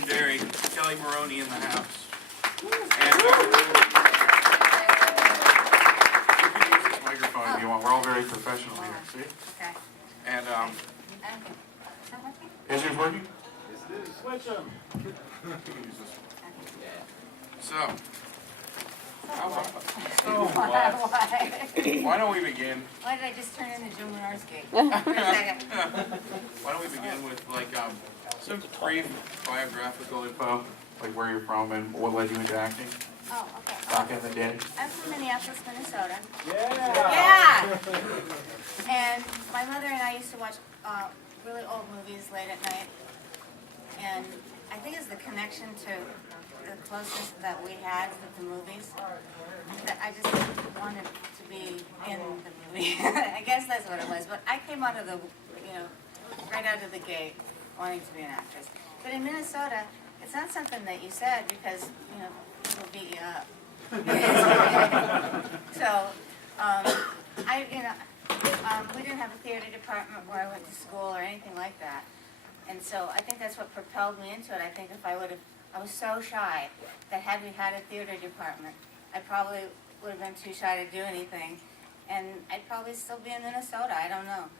legendary Kelli Maroney in the house. And you can use this microphone if you want. We're all very professional here. See? Okay. And Is that working? is yours working? Switch them. You can use this one. So, how about, why don't we begin? Why did I just turn into Joe Minarski? For a second. Why don't we begin with some brief biographical info, like where you're from and what led you into acting Oh, okay. back in the day? I'm from Minneapolis, Minnesota. Yeah. Yeah! And my mother and I used to watch really old movies late at night. And I think it's the connection to the closest that we had with the movies that I just wanted to be in the movie. I guess that's what it was. But I came out of the, right out of the gate wanting to be an actress. But in Minnesota, it's not something that you said because, people beat you up. So, we didn't have a theater department where I went to school or anything like that. And so I think that's what propelled me into it. I think if I was so shy that had we had a theater department, I probably would have been too shy to do anything. And I'd probably still be in Minnesota, I don't know.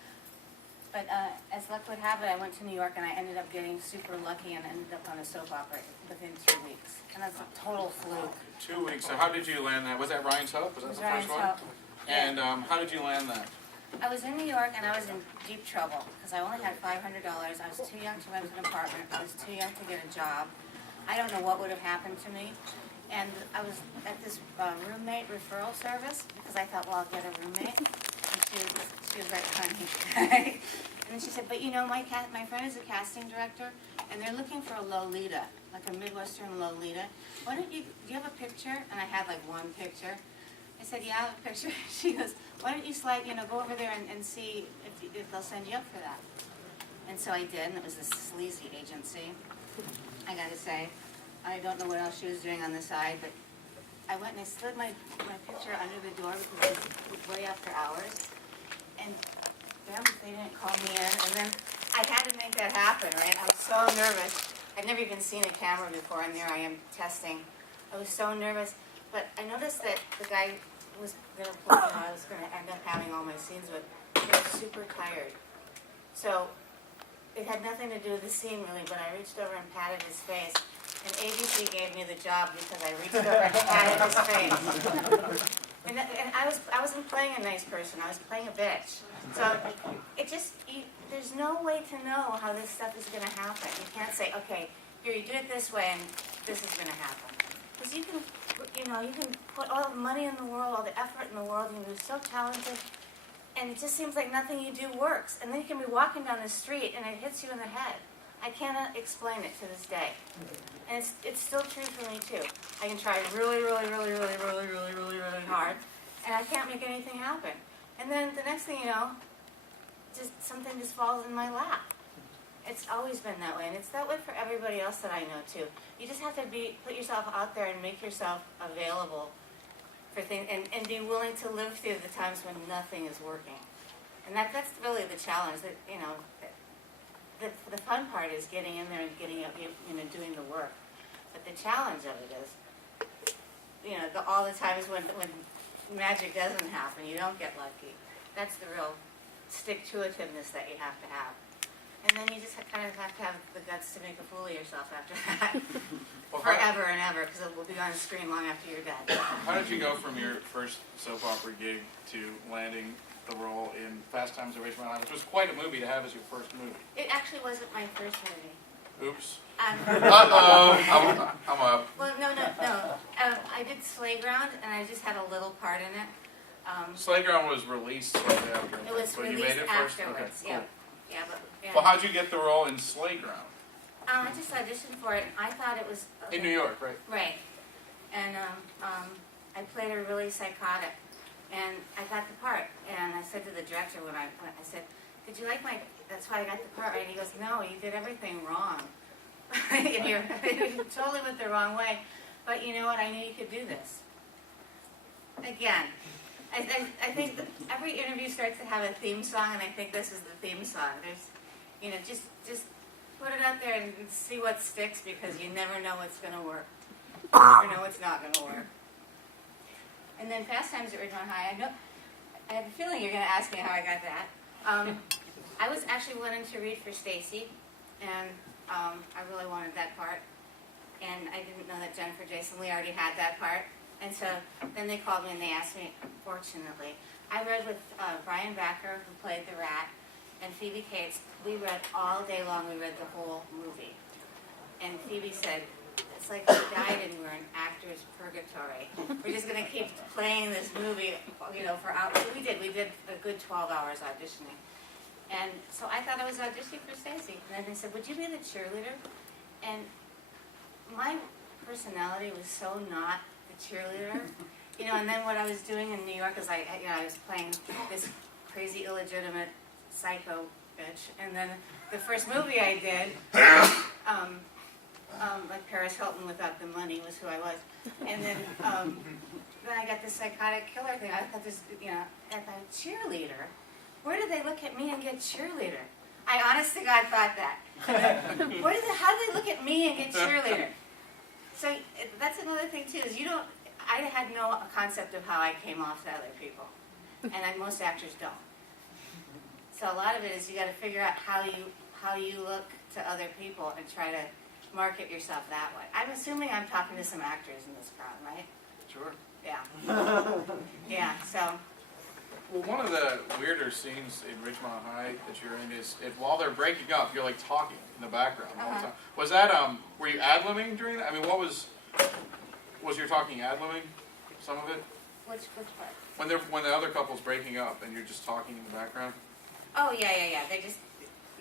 But as luck would have it, I went to New York and I ended up getting super lucky and ended up on a soap opera within 2 weeks. And that's a total fluke. 2 weeks. So how did you land that? Was that Ryan's Hope? Was that the first one? And how did you land that? I was in New York and I was in deep trouble because I only had $500. I was too young to rent an apartment. I was too young to get a job. I don't know what would have happened to me. And I was at this roommate referral service because I thought, well, I'll get a roommate. And she was very funny. And then she said, but my friend is a casting director and they're looking for a Lolita, like a Midwestern Lolita. Do you have a picture? And I had like one picture. I said, yeah, I have a picture. She goes, why don't you go over there and see if they'll send you up for that. And so I did, and it was this sleazy agency. I gotta say, I don't know what else she was doing on the side, but I went and I slid my picture under the door because it was way after hours. And damn if they didn't call me in. And then I had to make that happen, right? I was so nervous. I'd never even seen a camera before, and there I am testing. I was so nervous. But I noticed that the guy I was going to end up having all my scenes with, he was super tired. So it had nothing to do with the scene really, but I reached over and patted his face. And ABC gave me the job because I reached over and patted his face. And I wasn't playing a nice person, I was playing a bitch. So there's no way to know how this stuff is going to happen. You can't say, okay, here you do it this way and this is going to happen. Because you can put all the money in the world, all the effort in the world, and you're so talented, and it just seems like nothing you do works. And then you can be walking down the street, and it hits you in the head. I cannot explain it to this day. And it's still true for me, too. I can try really, really, really, really, really, really, really, really hard, and I can't make anything happen. And then the next thing you know, something just falls in my lap. It's always been that way, and it's that way for everybody else that I know too. You just have to put yourself out there and make yourself available for things, and be willing to live through the times when nothing is working. And that's really the challenge. That the fun part is getting in there and getting up, doing the work. But the challenge of it is, all the times when magic doesn't happen, you don't get lucky. That's the real stick-to-itiveness that you have to have. And then you just kind of have to have the guts to make a fool of yourself after that. Forever and ever, because it will be on screen long after you're dead. How did you go from your first soap opera gig to landing the role in Fast Times at Ridgemont High, which was quite a movie to have as your first movie? It actually wasn't my first movie. Oops. Uh-oh. I'm up. Well, no. I did Slayground, and I just had a little part in it. Slayground was released shortly after. It was but released you made it first? afterwards, Okay, cool. Yeah, but... Yeah. Well, how'd you get the role in Slayground? I just auditioned for it, and I thought it was... In New York, right? Right. And I played her really psychotic, and I got the part. And I said to the director when I said, did you like my... That's why I got the part, right? And he goes, no, you did everything wrong. And you totally went the wrong way. But you know what? I knew you could do this. Again, I think that every interview starts to have a theme song, and I think this is the theme song. There's, just put it out there and see what sticks, because you never know what's going to work. You never know what's not going to work. And then Fast Times at Ridgemont High, I have a feeling you're going to ask me how I got that. I was actually wanting to read for Stacy, and I really wanted that part. And I didn't know that Jennifer Jason Leigh already had that part. And so then they called me and they asked me, fortunately. I read with Brian Backer, who played the rat, and Phoebe Cates. We read all day long. We read the whole movie. And Phoebe said, it's like we died and we're in actor's purgatory. We're just going to keep playing this movie, for hours. We did a good 12 hours auditioning. And so I thought I was auditioning for Stacy. And then they said, would you be the cheerleader? And my personality was so not the cheerleader. And then what I was doing in New York is I was playing this crazy, illegitimate psycho bitch. And then the first movie I did, like Paris Hilton without the money was who I was. And then I got this psychotic killer thing. I thought this, I thought cheerleader. Where did they look at me and get cheerleader? I honest to God thought that. How did they look at me and get cheerleader? So that's another thing too, is I had no concept of how I came off to other people. And most actors don't. So a lot of it is you got to figure out how you look to other people and try to market yourself that way. I'm assuming I'm talking to some actors in this crowd, right? Sure. Yeah. Yeah, so. Well, one of the weirder scenes in Ridgemont High that you're in is while they're breaking up, you're like talking in the background all the time. Was that, were you ad-libbing during that? I mean, was your talking ad-libbing, some of it? Which part? When the other couple's breaking up and you're just talking in the background? Oh, yeah. They just,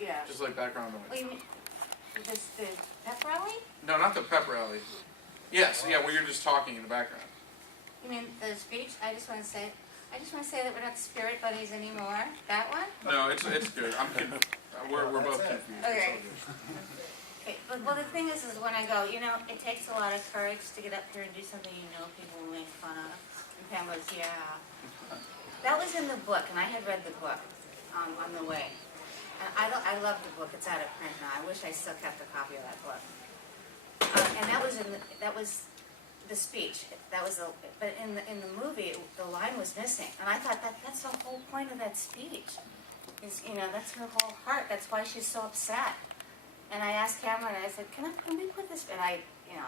yeah. Just like background noise. Well, you mean, the pep rally? No, not the pep rally. Yes, yeah, where you're just talking in the background. You mean the speech? I just want to say that we're not spirit buddies anymore. That one? No, it's good. We're both confused. Okay. Okay. Well, the thing is when I go, it takes a lot of courage to get up here and do something people will make fun of. And Pam goes, yeah. That was in the book, and I had read the book on the way. And I love the book. It's out of print now. I wish I still kept a copy of that book. And that was the speech. But in the movie, the line was missing, and I thought that's the whole point of that speech. Is that's her whole heart. That's why she's so upset. And I asked Cameron, and I said, "Can we put this?" And I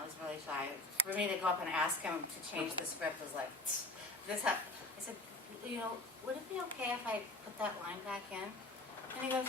was really shy. For me to go up and ask him to change the script was like, this. I said, would it be okay if I put that line back in? And he goes,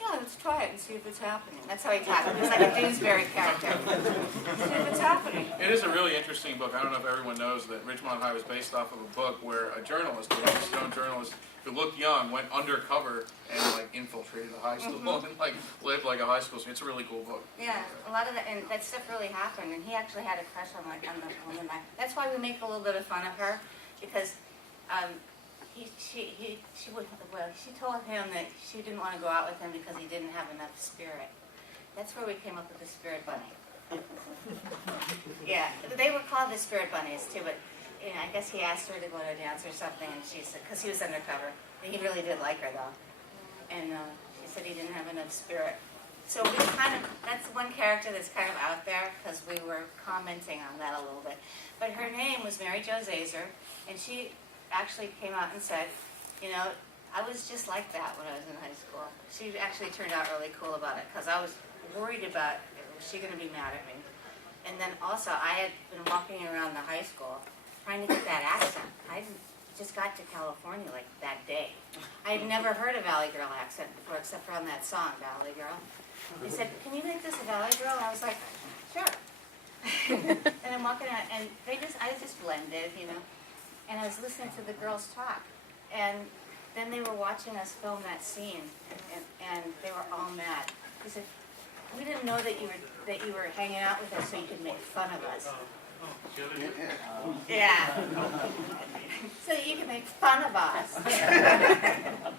yeah, let's try it and see if it's happening. That's how he talks. He's like a Dewsbury character. See if it's happening. It is a really interesting book. I don't know if everyone knows that Ridgemont High was based off of a book where a journalist, a well-known journalist, who looked young, went undercover and infiltrated a high school and lived like a high school student. It's a really cool book. Yeah, a lot of that, and that stuff really happened. And he actually had a crush on the woman. That's why we make a little bit of fun of her, because she told him that she didn't want to go out with him because he didn't have enough spirit. That's where we came up with the spirit bunny. Yeah, they were called the spirit bunnies too, but I guess he asked her to go to a dance or something, and she said, because he was undercover. He really did like her though, and she said he didn't have enough spirit. So that's one character that's kind of out there because we were commenting on that a little bit. But her name was Mary Jo Zazer, and she actually came out and said, I was just like that when I was in high school. She actually turned out really cool about it because I was worried about, was she going to be mad at me? And then also, I had been walking around the high school trying to get that accent. I just got to California that day. I had never heard a Valley Girl accent before, except for on that song, Valley Girl. They said, can you make this a Valley Girl? And I was like, sure. And I'm walking out, and I just blended, And I was listening to the girls talk. And then they were watching us film that scene, and they were all mad. They said, we didn't know that you were hanging out with us so you could make fun of us. Yeah. So that you can make fun of us.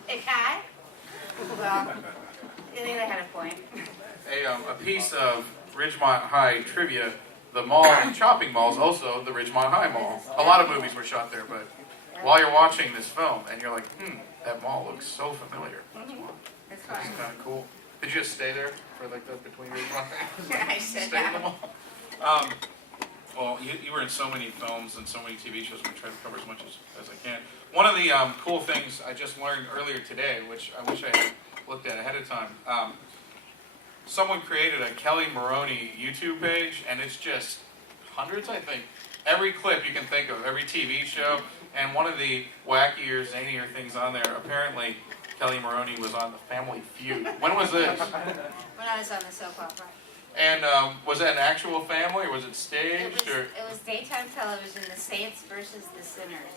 Okay? Well, I think they had a point. A piece of Ridgemont High trivia: the mall and shopping mall is also the Ridgemont High Mall. A lot of movies were shot there, but while you're watching this film and you're like, that mall looks so familiar. That's It's fine. kind of cool. Did you just stay there for like the between Ridgemont High? I said Stay in that. them all? Well, you were in so many films and so many TV shows. I'm going to try to cover as much as I can. One of the cool things I just learned earlier today, which I wish I had looked at ahead of time, someone created a Kelli Maroney YouTube page, and it's just hundreds, I think. Every clip you can think of, every TV show, and one of the wackier, zanier things on there, apparently Kelli Maroney was on the Family Feud. When was this? When I was on the soap opera. And was that an actual family, or was it staged? It was daytime television, the saints versus the sinners.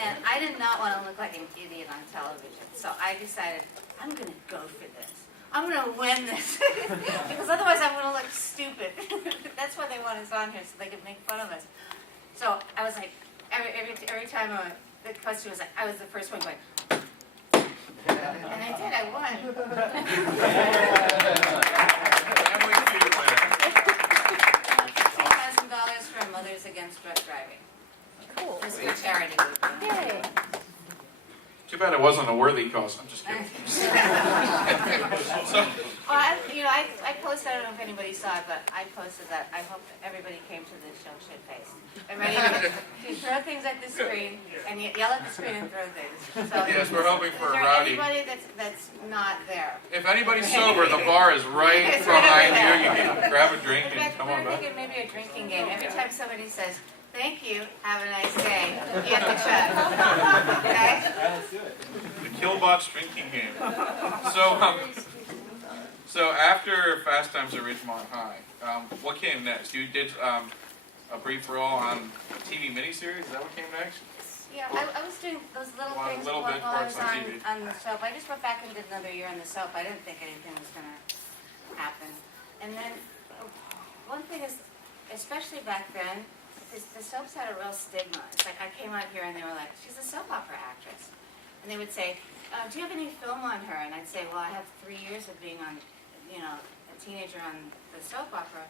And I did not want to look like an idiot on television, so I decided, I'm going to go for this. I'm going to win this, because otherwise I'm going to look stupid. That's why they want us on here, so they could make fun of us. So I was like, every time the question was like, I was the first one going, and I did, I won. Family Feud winner. $2,000 for Mothers Against Drunk Driving. Cool. It was for charity. Yay. Too bad it wasn't a worthy cause. I'm just kidding. So, Well, I posted, I don't know if anybody saw it, but I posted that I hope everybody came to this show shit face. I'm ready to throw things at the screen and yell at the screen and throw things. So, yes, we're hoping for is there Rowdy. anybody that's not there? If anybody's sober, the bar is right It's right over behind there. you. You can grab a drink In and fact, come we're on back. thinking maybe a drinking game. Every time somebody says, thank you, have a nice day, you have to chug. Okay? Let's do it. The Killbots drinking game. So after Fast Times at Ridgemont High, what came next? You did a brief role on a TV miniseries. Is that what came next? Yeah, I was doing those little One things little while bit I parts was on TV. on the soap. I just went back and did another year on the soap. I didn't think anything was going to happen. And then one thing is, especially back then, the soaps had a real stigma. It's like I came out here and they were like, she's a soap opera actress. And they would say, do you have any film on her? And I'd say, well, I have 3 years of being on, a teenager on the soap opera.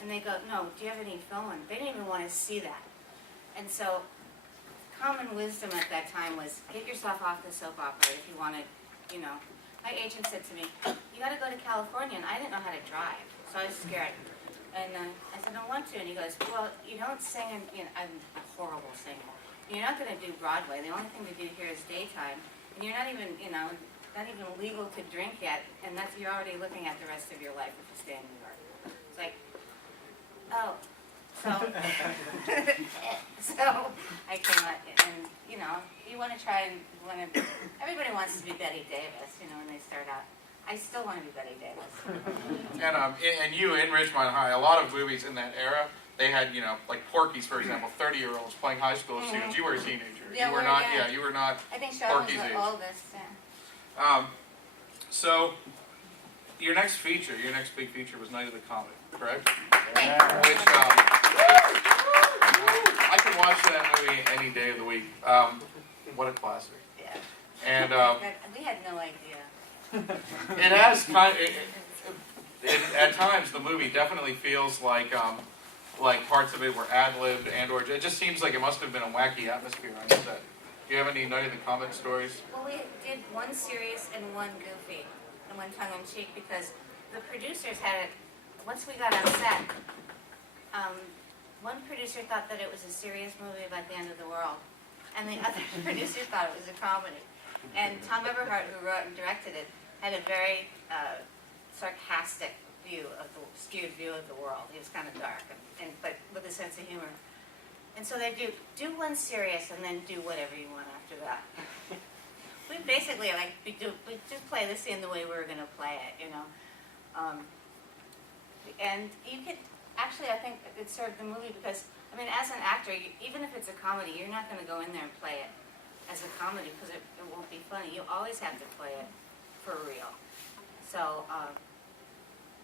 And they go, no, do you have any film on? They didn't even want to see that. And so common wisdom at that time was get yourself off the soap opera if you wanted, My agent said to me, you got to go to California, and I didn't know how to drive, so I was scared. And I said, I don't want to. And he goes, well, you don't sing, I'm a horrible singer. You're not going to do Broadway. The only thing we do here is daytime. And you're not even, not even legal to drink yet, and you're already looking at the rest of your life if you stay in New York. It's like, oh. So, so I came out, and you want to try and everybody wants to be Betty Davis, when they start out. I still want to be Betty Davis. And you in Ridgemont High, a lot of movies in that era, they had, like Porky's, for example, 30-year-olds playing high school students. You were a teenager. Yeah, you were not. Yeah, you were not. I think Sheldon was Porky's age. the oldest. Yeah. So your next big feature was Night of the Comet, correct? Yeah. Which I could watch that movie any day of the week. What a classic! Yeah. And We had no idea. it has at times the movie definitely feels like parts of it were ad-libbed or it just seems like it must have been a wacky atmosphere on set. Do you have any Night of the Comet stories? Well, we did one serious and one goofy and one tongue-in-cheek because the producers had it, once we got on set, one producer thought that it was a serious movie about the end of the world, and the other producer thought it was a comedy. And Tom Eberhardt, who wrote and directed it, had a very sarcastic skewed view of the world. He was kind of dark, but with a sense of humor. And so they do one serious and then do whatever you want after that. We basically we just play the scene the way we were going to play it, and you could actually, I think it served the movie because as an actor, even if it's a comedy, you're not going to go in there and play it as a comedy because it won't be funny. You always have to play it for real. So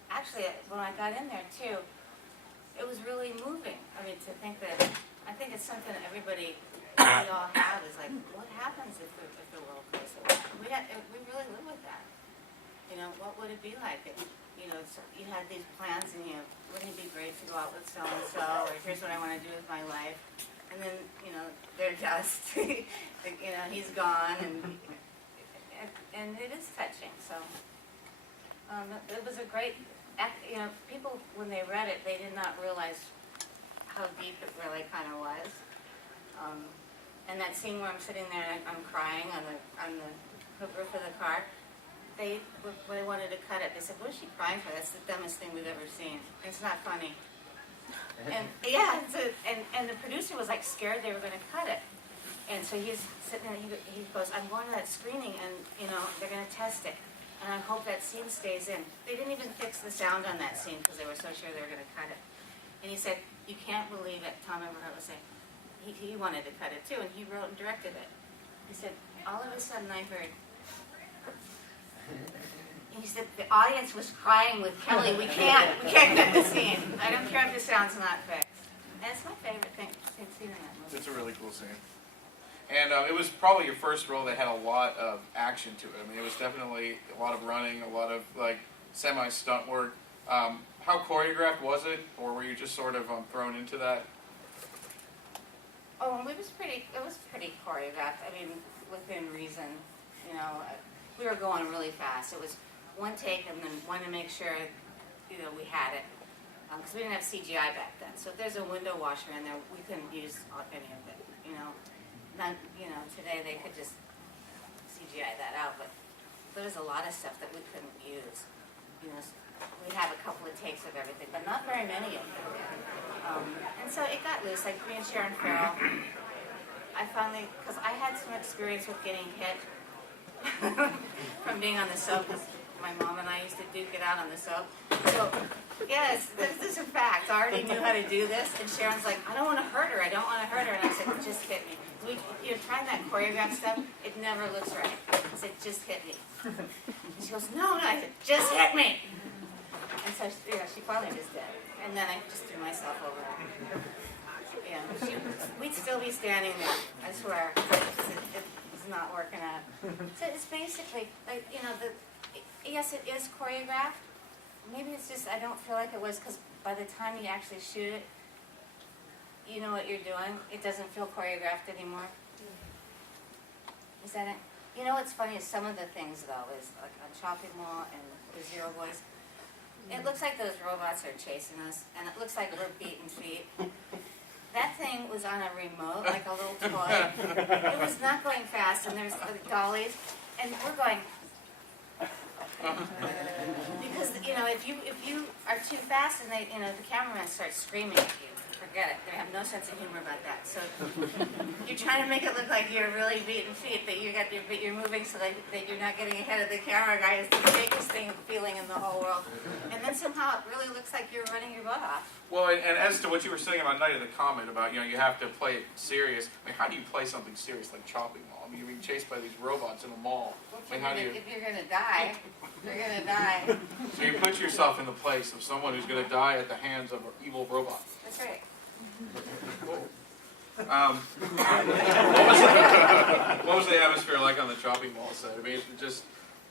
actually, when I got in there too, it was really moving. To think that, I think it's something that we all have is like, what happens if the world goes away? We really live with that. What would it be like if, you had these plans and wouldn't it be great to go out with so-and-so, or here's what I want to do with my life. And then, they're just, he's gone, and it is touching, so. It was a great, you know, people, when they read it, they did not realize how deep it really kind of was. And that scene where I'm sitting there and I'm crying on the roof of the car, they wanted to cut it. They said, "What is she crying for? That's the dumbest thing we've ever seen. It's not funny." And yeah, and the producer was like scared they were going to cut it. And so he's sitting there, he goes, "I'm going to that screening and, you know, they're going to test it. And I hope that scene stays in." They didn't even fix the sound on that scene because they were so sure they were going to cut it. And he said, "You can't believe it." Tom Everhart was saying, he wanted to cut it too, and he wrote and directed it. He said, "All of a sudden I heard," and he said, "the audience was crying with Kelly. We can't cut the scene. I don't care if the sound's not fixed." And it's my favorite scene in that movie. It's a really cool scene. And it was probably your first role that had a lot of action to it. I mean, it was definitely a lot of running, a lot of like semi-stunt work. How choreographed was it, or were you just sort of thrown into that? Oh, it was pretty choreographed. I mean, within reason, you know, we were going really fast. It was one take and then one to make sure, you know, we had it. Because we didn't have CGI back then. So if there's a window washer in there, we couldn't use any of it, you know. Not, you know, today they could just CGI that out, but there was a lot of stuff that we couldn't use. You know, we have a couple of takes of everything, but not very many of them. And so it got loose, like me and Sharon Farrell. I finally, because I had some experience with getting hit from being on the soap, because my mom and I used to duke it out on the soap. So, yes, this is a fact. I already knew how to do this, and Sharon's like, "I don't want to hurt her, I don't want to hurt her." And I said, "Just hit me." You're trying that choreographed stuff, it never looks right. I said, "Just hit me." And she goes, "No, no." I said, "Just hit me." And so, you know, she finally just did. And then I just threw myself over her. Yeah, we'd still be standing there, I swear. It's not working out. So it's basically, like, you know, yes, it is choreographed. Maybe it's just, I don't feel like it was, because by the time you actually shoot it, you know what you're doing. It doesn't feel choreographed anymore. Is that it? You know what's funny is some of the things, though, is like on Shopping Mall and the Zero Boys, it looks like those robots are chasing us, and it looks like we're beating feet. That thing was on a remote, like a little toy. It was not going fast, and there's dollies, and we're going, because, you know, if you are too fast and they, you know, the cameraman starts screaming at you, forget it. They have no sense of humor about that. So you're trying to make it look like you're really beating feet, but you're moving so that you're not getting ahead of the camera guy. It's the fakest feeling in the whole world. And then somehow it really looks like you're running your butt off. Well, and as to what you were saying about Night of the Comet, about, you know, you have to play it serious. I mean, how do you play something serious like Chopping Mall? I mean, you're being chased by these robots in a mall. I mean, how do you... If you're going to die, you're going to die. So you put yourself in the place of someone who's going to die at the hands of an evil robot. That's right. What was the atmosphere like on the Chopping Mall set? I mean,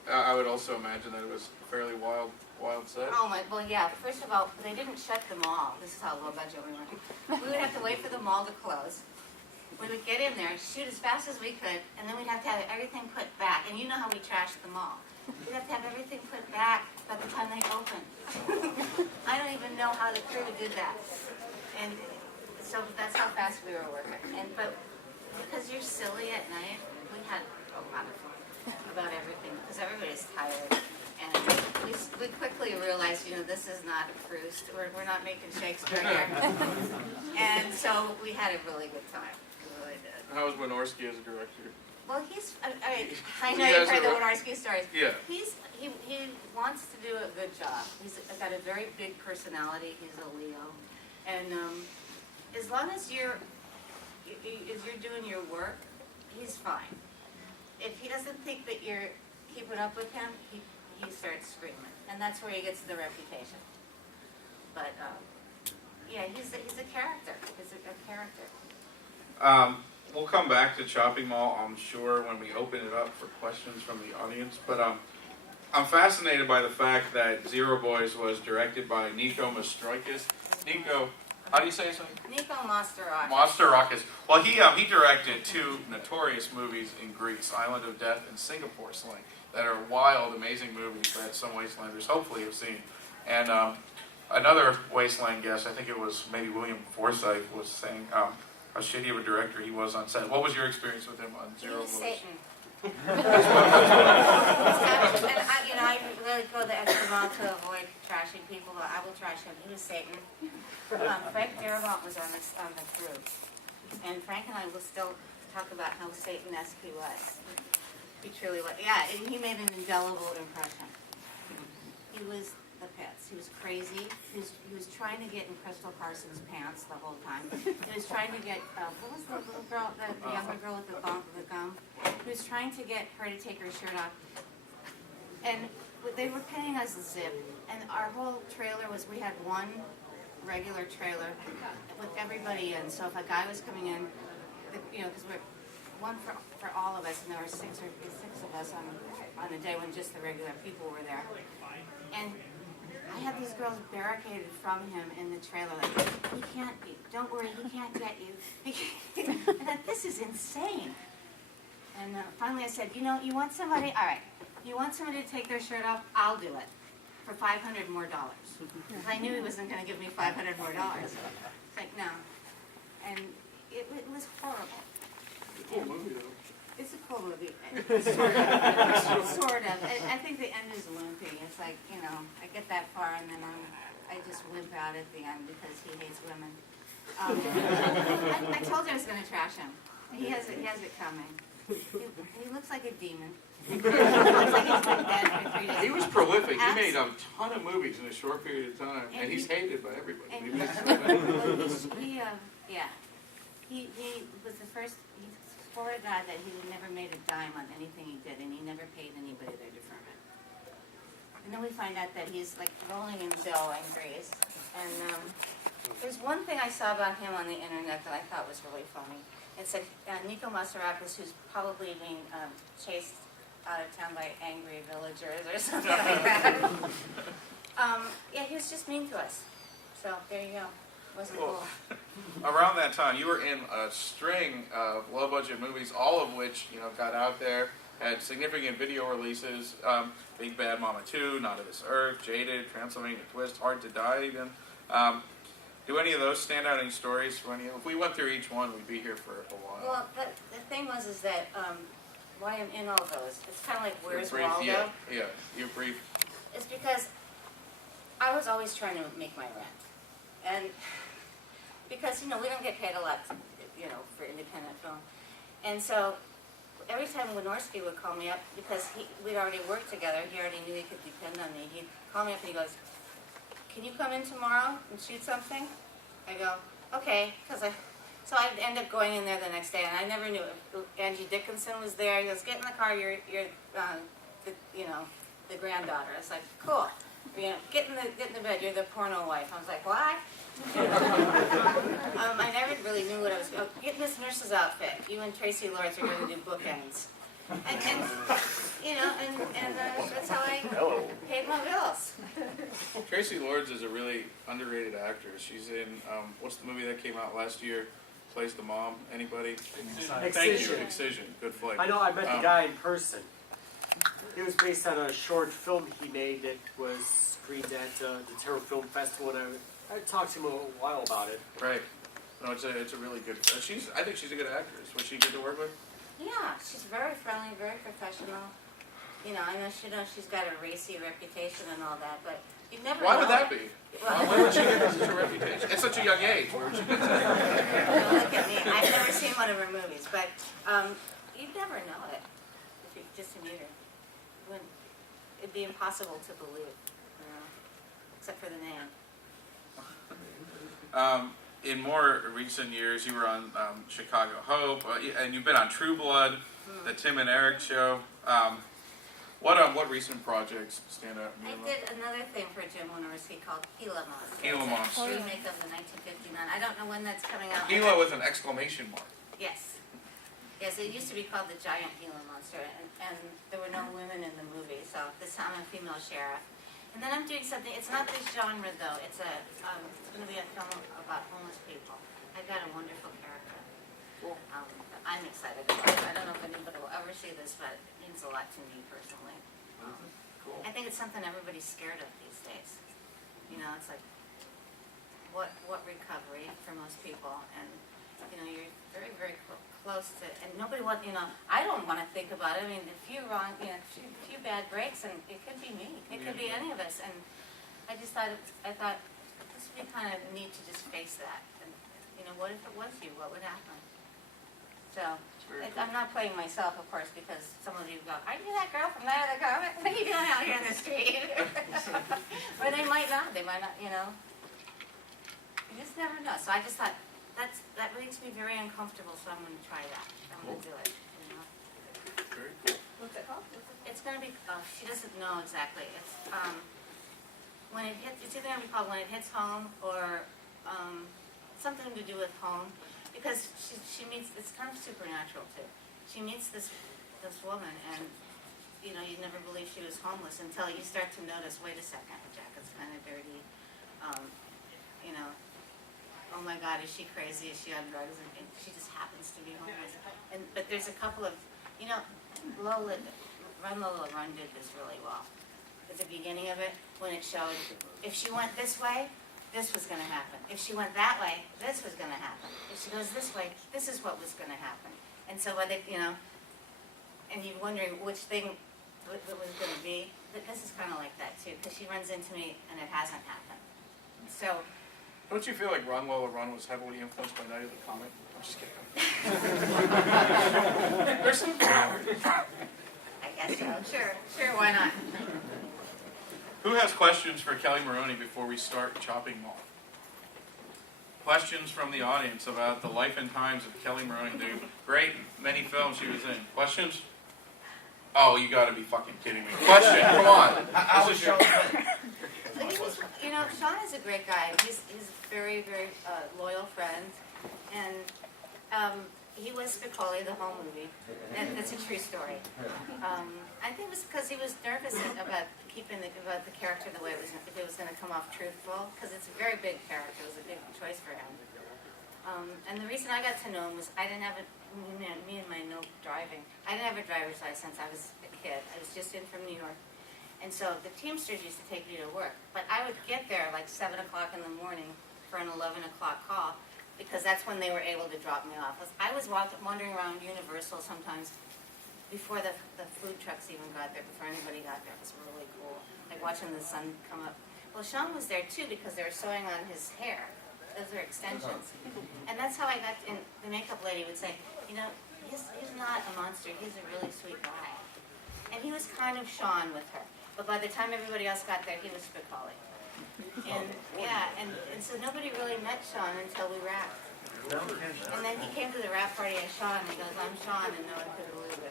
I would also imagine that it was a fairly wild set. Oh my, well, yeah. First of all, they didn't shut the mall. This is how low budget we were. We would have to wait for the mall to close. We would get in there, shoot as fast as we could, and then we'd have to have everything put back. And you know how we trashed the mall. We'd have to have everything put back by the time they opened. I don't even know how the crew did that. And so that's how fast we were working. But because you're silly at night, we had a lot of fun about everything because everybody's tired. And we quickly realized, you know, this is not a Proust. We're not making Shakespeare here. And so we had a really good time. We really did. How was Wynorski as a director? Well, I know you've heard the Wynorski stories. Yeah. He wants to do a good job. He's got a very big personality. He's a Leo. And as long as you're doing your work, he's fine. If he doesn't think that you're keeping up with him, he starts screaming, and that's where he gets the reputation. But yeah, he's a character. He's a character. We'll come back to Chopping Mall, I'm sure, when we open it up for questions from the audience. But I'm fascinated by the fact that Zero Boys was directed by Nico Mastroikis. Nico, How do you say his name? Nico Masterakis. Masterakis. Well, he directed two notorious movies in Greece, Island of Death and Singapore Sling, that are wild, amazing movies that some Wastelanders hopefully have seen. And another Wasteland guest, I think it was maybe William Forsythe, was saying how shitty of a director he was on set. What was your experience with him on He Zero was Bullets? Satan. And I really go the extra mile to avoid trashing people, but I will trash him. He was Satan. Frank Darabont was on the crew. And Frank and I will still talk about how Satan-esque he was. He truly was. Yeah, and he made an indelible impression. He was the pits. He was crazy. He was trying to get in Crystal Carson's pants the whole time. He was trying to get, what was the little girl, the younger girl with the gum? He was trying to get her to take her shirt off. And they were paying us a zip. And our whole trailer was, we had one regular trailer with everybody in. So if a guy was coming in, because we're one for all of us, and there were six of us on a day when just the regular people were there. And I had these girls barricaded from him in the trailer, like, he can't be, don't worry, he can't get you. And I thought, this is insane. And finally I said, you want somebody, all right, you want somebody to take their shirt off, I'll do it for $500 more. Because I knew he wasn't going to give me $500 more. It's like, no. And it was horrible. Cool movie, though. It's a cool movie. Sort of. Sort of. I think the end is wimpy. It's like, I get that far and then I just wimp out at the end because he hates women. I told you I was going to trash him. He has it coming. He looks like a demon. He looks like he's been dead for 3 days. He was prolific. He made a ton of movies in a short period of time, and he's hated by everybody. And He makes he was the first. He swore to God that he never made a dime on anything he did, and he never paid anybody their deferment. And then we find out that he's like rolling in dough and grease. And there's one thing I saw about him on the internet that I thought was really funny. It said Nico Masterakis, who's probably being chased out of town by angry villagers or something like that. He was just mean to us. So there you go. Wasn't cool. Around that time, you were in a string of low-budget movies, all of which got out there, had significant video releases. Big Bad Mama 2, Not of This Earth, Jaded, Transylvania Twist, Hard to Die even. Do any of those stand out? Any stories from any of them? If we went through each one, we'd be here for a while. Well, the thing was that why I'm in all those, it's kind of like Where's brief, Waldo? Yeah, you're brief. It's because I was always trying to make my rent. And because, we don't get paid a lot, for independent film. And so every time Wynorski would call me up, because we'd already worked together, he already knew he could depend on me, he'd call me up and he goes, can you come in tomorrow and shoot something? I go, okay, so I'd end up going in there the next day, and I never knew if Angie Dickinson was there. He goes, get in the car, you're the granddaughter. It's like, cool. Get in the bed, you're the porno wife. I was like, what? I never really knew what I was going. Get Miss Nurse's outfit. You and Tracy Lords are going to do bookends. And that's how I paid my bills. Tracy Lords is a really underrated actress. She's in, what's the movie that came out last year? Plays the mom. Anybody? Thank you. Excision. Good flick. I know, I met the guy in person. It was based on a short film he made that was screened at the Terror Film Festival, and I talked to him a while about it. Right. No, it's a really good. I think she's a good actress. Was she good to work with? Yeah, she's very friendly, very professional. I know she's got a racy reputation and all that, but you never know. Why would that be? Why would she get such a reputation? At such a young age, where would she get that? Look at me. I've never seen one of her movies, but you'd never know it if you just meet her. It'd be impossible to believe, except for the name. In more recent years, you were on Chicago Hope, and you've been on True Blood, the Tim and Eric Show. What recent projects stand out? I did another thing for Jim Wynorski called Gila Monster. Gila Monster. It's a remake of the 1959. I don't know when that's coming out. Gila with an exclamation mark. Yes. Yes, it used to be called the Giant Gila Monster, and there were no women in the movie, so this time I'm a female sheriff. And then I'm doing something, it's not this genre though, it's going to be a film about homeless people. I've got a wonderful character. Cool. I'm excited about it. I don't know if anybody will ever see this, but it means a lot to me personally. Cool. I think it's something everybody's scared of these days. You know, it's like, what recovery for most people, and you know, you're very, very close to, and nobody wants, you know, I don't want to think about it. I mean, a few wrong, you know, a few bad breaks, and it could be me. It could be any of us, and I just thought, I thought this would be kind of neat to just face that, and you know, what if it was you? What would happen? So, I'm not playing myself, of course, because some of you go, are you that girl from that other comic? What are you doing out here in the street? Or they might not, you know. You just never know. So I just thought, that makes me very uncomfortable, so I'm going to try that. I'm going to do it, you know. Very cool. What's it called? It's going to be, she doesn't know exactly. It's, when it hits, it's either going to be called When It Hits Home, or something to do with home. Because she meets, it's kind of supernatural too. She meets this woman, and you know, you'd never believe she was homeless until you start to notice, wait a second, her jacket's kind of dirty. You know, oh my God, is she crazy? Is she on drugs? And she just happens to be homeless. But there's a couple of, you know, Run Lola Run did this really well. At the beginning of it, when it showed, if she went this way, this was going to happen. If she went that way, this was going to happen. If she goes this way, this is what was going to happen. And so, you know, and you're wondering which thing it was going to be. But this is kind of like that too, because she runs into me and it hasn't happened. So. Don't you feel like Run Lola Run was heavily influenced by Night of the Comet? I'm just kidding. There's some. I guess so. Sure, why not? Who has questions for Kelli Maroney before we start chopping them off? Questions from the audience about the life and times of Kelli Maroney, the great many films she was in. Questions? Oh, you got to be fucking kidding me. Question, come on. How was your... You know, Sean is a great guy. He's a very, very loyal friend, and he was Spicoli the whole movie. That's a true story. I think it was because he was nervous about about the character the way it was, if it was going to come off truthful, because it's a very big character. It was a big choice for him. And the reason I got to know him was I didn't have me and my no driving. I didn't have a driver's license. I was a kid. I was just in from New York. And so the Teamsters used to take me to work. But I would get there like 7 o'clock in the morning for an 11 o'clock call, because that's when they were able to drop me off. I was wandering around Universal sometimes before the food trucks even got there, before anybody got there. It was really cool. Like watching the sun come up. Well, Sean was there too, because they were sewing on his hair. Those are extensions. And that's how I got in. The makeup lady would say, you know, he's not a monster. He's a really sweet guy. And he was kind of Sean with her. But by the time everybody else got there, he was Spicoli. And yeah, and so nobody really met Sean until we rapped. And then he came to the rap party as Sean, and he goes, I'm Sean, and no one could believe it.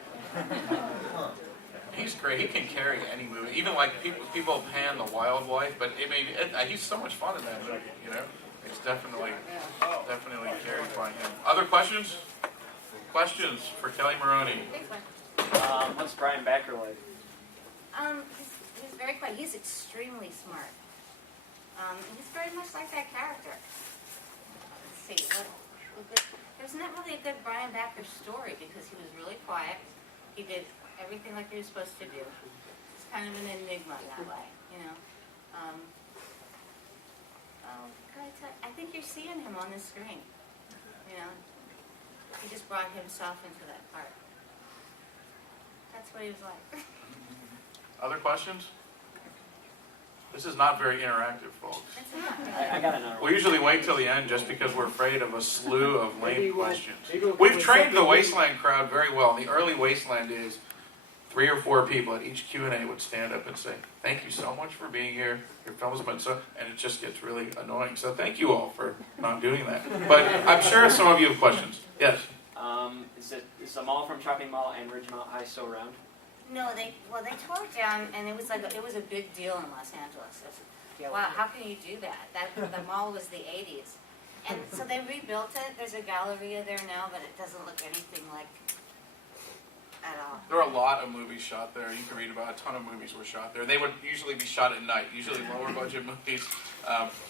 He's great. He can carry any movie. Even like people pan The Wild Wife, but I mean, he's so much fun in that movie. You know, it's definitely carried by him. Other questions? Questions for Kelli Maroney? What's Brian Backer like? He's very quiet. He's extremely smart. He's very much like that character. Let's see. There's not really a good Brian Backer story, because he was really quiet. He did everything like he was supposed to do. He's kind of an enigma that way, you know. I think you're seeing him on the screen. You know, he just brought himself into that part. That's what he was like. Other questions? This is not very interactive, folks. I got another one. We usually wait till the end just because we're afraid of a slew of Maybe lame we'll- questions. maybe we'll We've come trained in the second. Wasteland crowd very well. The early Wasteland is 3 or 4 people at each Q&A would stand up and say, thank you so much for being here. Your film has been so, and it just gets really annoying. So thank you all for not doing that. But I'm sure some of you have questions. Yes? Is the mall from Chopping Mall and Ridgemont High still around? No, they tore it down, and it was a big deal in Los Angeles. Wow, how can you do that? The mall was the 80s. And so they rebuilt it. There's a Galleria there now, but it doesn't look anything like at all. There are a lot of movies shot there. You can read about a ton of movies were shot there. They would usually be shot at night, usually lower budget movies,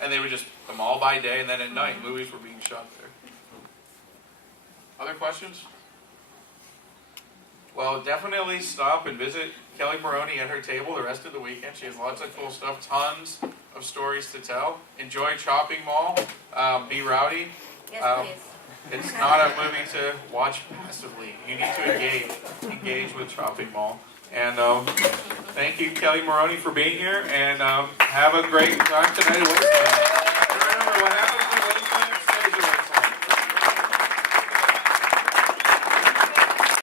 and they would just them all by day, and then at night movies were being shot there. Other questions? Well, definitely stop and visit Kelli Maroney at her table the rest of the weekend. She has lots of cool stuff, tons of stories to tell. Enjoy Chopping Mall. Be rowdy. Yes, please. It's not a movie to watch passively. You need to engage with Chopping Mall. And thank you, Kelli Maroney, for being here. And have a great time tonight at Wasteland.